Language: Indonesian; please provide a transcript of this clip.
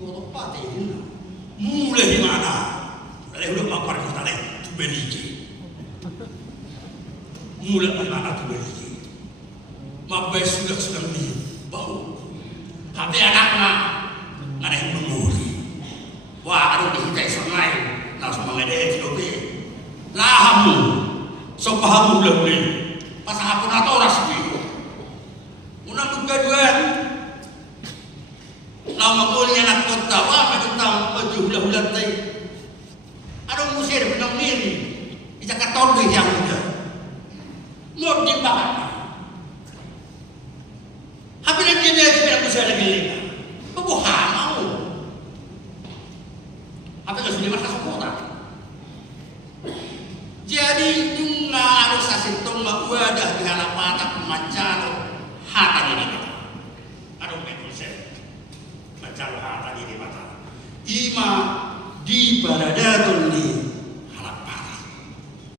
Bodoh pati ini. Mulai di mana? Mulai udah makar kita lagi tu beriki. Mulai di mana tu beriki? Mabai sudah ni bau. Tapi anaknya ada yang menguli. Wah, ada di kita sungai. Nah, semua ada yang tidak lahamu, so pahamu lebih. Pasang apa nato rasmi. Unang kegaduhan. Lama kuliah anak kota, wah tentang hula-hula tay. Ada musir benang diri. Bisa kator di yang muda. Mau dibahan. Habis dia tidak bisa lagi. Pembuhan mau. Habis itu sudah masuk kota. Jadi dunga harus asintong wadah di halaman mancar hata ini kata. Ada konsep mancar hata ini kata. Ima di baradatun li